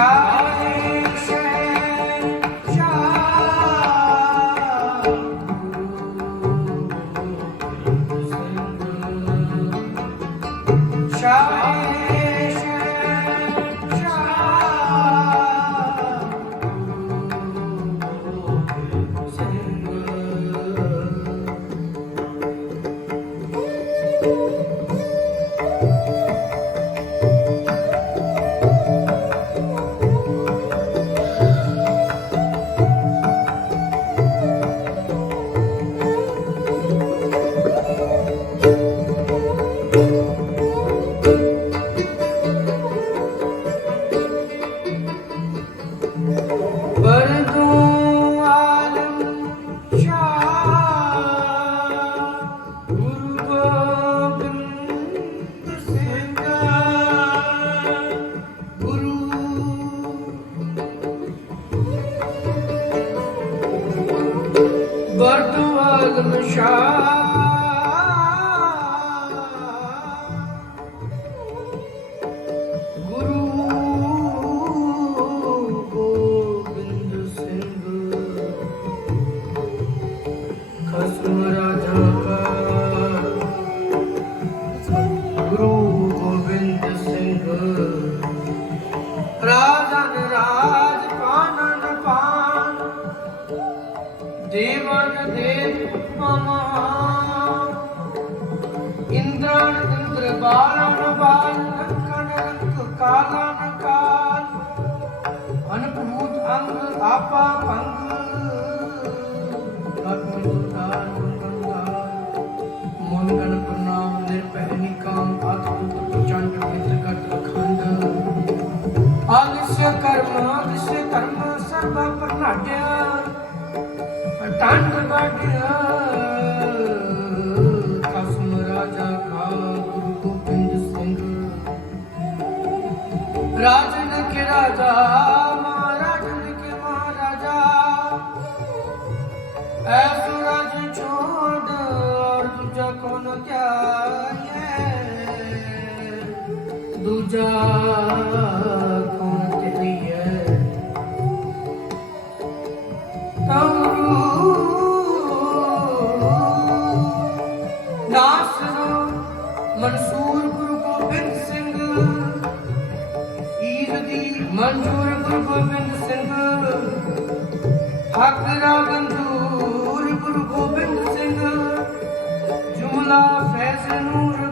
자. ਵਰਤਮਾਨ ਮਸ਼ਾ ਵਿਸ਼ਵਕਰਮਾ ਵਿਸ਼ਵਕਰਮਾ ਸਰਬ ਪ੍ਰਣਾਟਿਆ ਟੰਡ ਬਾਟਿਆ ਕਸਮ ਰਾਜਾ ਕਾ ਗੁਰੂ ਗੋਬਿੰਦ ਸਿੰਘ। ਰਾਜਨ ਕੇ ਰਾਜਾ ਮਹਾਰਾਜਨ ਕੇ ਮਹਾਰਾਜਾ। ਐ ਸੂਰਜ ਛੋੜ ਔਰ ਦੂਜਾ ਕੋਨ ਕਿਆ ਹੈ ਦੂਜਾ ਮਨਜ਼ੂਰ ਗੁਰੂ ਗੋਬਿੰਦ ਸਿੰਘ। ਹੱਕ ਰਾਗਨ ਦੂਰ ਗੁਰੂ ਗੋਬਿੰਦ ਸਿੰਘ। ਜੁਮਲਾ ਫੈਜ਼ ਨੂਰ